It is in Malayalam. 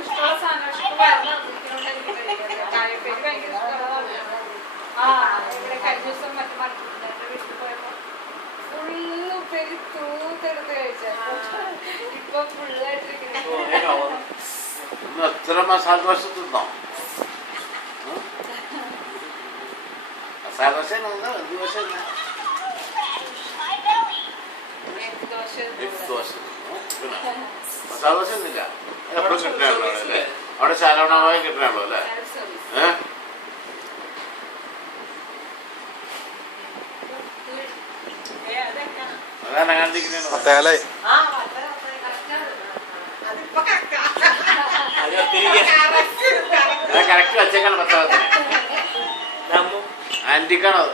ഇഷ്ടമുള്ള സാധനം ചായപ്പേര് ഭയങ്കര ഇഷ്ടമുള്ളതാണ്. കഴിഞ്ഞ ദിവസം മറ്റു മലപ്പുറത്തെ വീട്ടിൽ പോയപ്പോ ഫുള്ള് ഉപ്പേരി തൂത്തെടുത്ത് കഴിച്ചാൽ ഇപ്പൊ ഫുള്ളായിട്ടിരിക്കുന്നു. എത്ര മസാല ദോശ തിന്നോ? മസാല ദോശ എന്ത് ദോശ? മസാല ദോശ ഒന്നുമില്ല, എപ്പോഴും കിട്ടാനുള്ളൂ അല്ലേ? അവിടെ ശാലവണമായി കിട്ടാനുള്ളൂ അല്ലേ? അതാണ് പത്തേലേ കറക്റ്റ് വെച്ചേക്കാണ് പത്താമത്തിന് ആന്റിക്കാണത്.